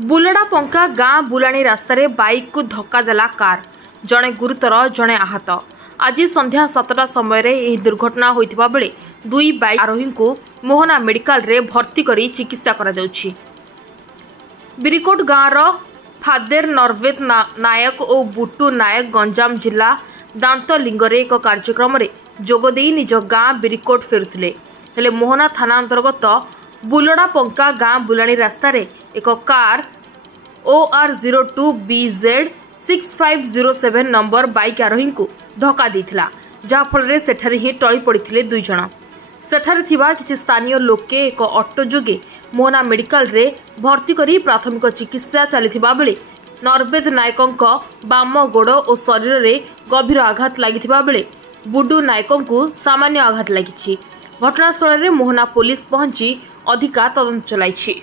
बुलड़ा पंका गाँ बुलाणी रास्तार बाइक को धक्का देला कार जड़े गुरुतर जड़े आहत। आज संध्या 7टा समय यह दुर्घटना होइतिबा बेले दुई बाइक आरोही को मोहना मेडिकल रे भर्ती करी चिकित्सा करा जाउछि। बिरिकोट गाँवर फादेर नरवेद नायक और बुट्टू नायक गंजाम जिला दांतलिंगरे एक कार्यक्रम में जोगदे निज गाँ बिरिकोट फेरुथिले। हेले मोहना थाना अंतर्गत बुलड़ा पंका गाँ बुलाणी रास्तार एक कार OR02BZ 6507 नंबर बाइक आरोही को धक्का देथिला, जहाँफल सेठारे ही टली पड़ते दुई जण। सेठारे थिबा किछि स्थानीय लोके एक ऑटो जोगे मोहना मेडिकल रे भर्ती करी प्राथमिक चिकित्सा चलिथिबा बेले नरवेद नायकंक बाम गोड़ और शरीर रे गभीर आघात लागिथिबा बेले बुड्डू नायकंकु सामान्य आघात लागिछि। घटनास्थल रे मोहना पुलिस पहुंची अधिका तदंत चलाइछि।